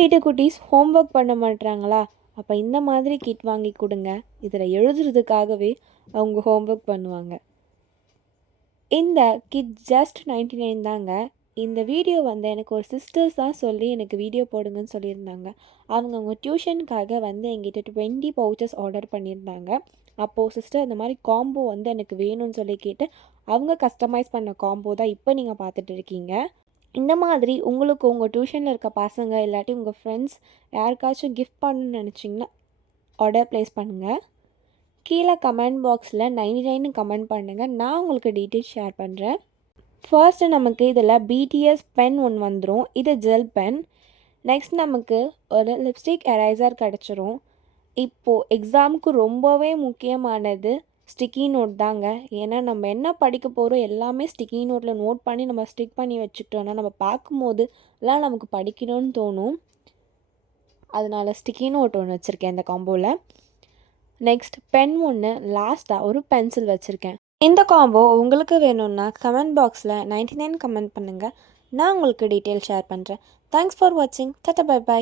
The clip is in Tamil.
வீட்டு குட்டீஸ் ஹோம்ஒர்க் பண்ண மாட்றாங்களா? அப்போ இந்த மாதிரி கிட் வாங்கி கொடுங்க. இதில் எழுதுறதுக்காகவே அவங்க ஹோம்ஒர்க் பண்ணுவாங்க. இந்த கிட் ஜஸ்ட் 99 தாங்க. இந்த வீடியோ எனக்கு ஒரு சிஸ்டர்ஸ் தான் சொல்லி எனக்கு வீடியோ போடுங்கன்னு சொல்லியிருந்தாங்க. அவங்க டியூஷனுக்காக எங்கிட்ட 20 பவுச்சஸ் ஆர்டர் பண்ணியிருந்தாங்க. அப்போது சிஸ்டர் இந்த மாதிரி காம்போ எனக்கு வேணும்னு சொல்லி கேட்டு அவங்க கஸ்டமைஸ் பண்ண காம்போ தான் இப்போ நீங்கள் பார்த்துட்டு இருக்கீங்க. இந்த மாதிரி உங்களுக்கு உங்கள் டியூஷனில் இருக்க பசங்க இல்லாட்டி உங்கள் ஃப்ரெண்ட்ஸ் யாருக்காச்சும் கிஃப்ட் பண்ணணும்னு நினச்சிங்கன்னா ஆர்டர் ப்ளேஸ் பண்ணுங்கள். கீழே கமெண்ட் பாக்ஸில் 99 கமெண்ட் பண்ணுங்கள். நான் உங்களுக்கு டீட்டெயில்ஸ் ஷேர் பண்ணுறேன். ஃபர்ஸ்ட்டு நமக்கு இதில் பிடிஎஸ் பென் ஒன்று வந்துடும். இது ஜெல் பென். நெக்ஸ்ட் நமக்கு ஒரு லிப்ஸ்டிக் எரேசர் கிடச்சிரும். இப்போது எக்ஸாமுக்கு ரொம்பவே முக்கியமானது ஸ்டிக்கி நோட் தாங்க. ஏன்னா நம்ம என்ன படிக்க போகிறோம் எல்லாமே ஸ்டிக்கி நோட்டில் நோட் பண்ணி நம்ம ஸ்டிக் பண்ணி வச்சுக்கிட்டோன்னா நம்ம பார்க்கும்போது எல்லாம் நமக்கு படிக்கணும்னு தோணும். அதனால் ஸ்டிக்கி நோட் ஒன்று வச்சுருக்கேன் இந்த காம்போவில். நெக்ஸ்ட் பென் ஒன்று, லாஸ்ட்டாக ஒரு பென்சில் வச்சுருக்கேன். இந்த காம்போ உங்களுக்கு வேணும்னா கமெண்ட் பாக்ஸில் 99 கமெண்ட் பண்ணுங்கள். நான் உங்களுக்கு டீட்டெயில் ஷேர் பண்ணுறேன். தேங்க்ஸ் ஃபார் வாட்சிங். Tata bye bye.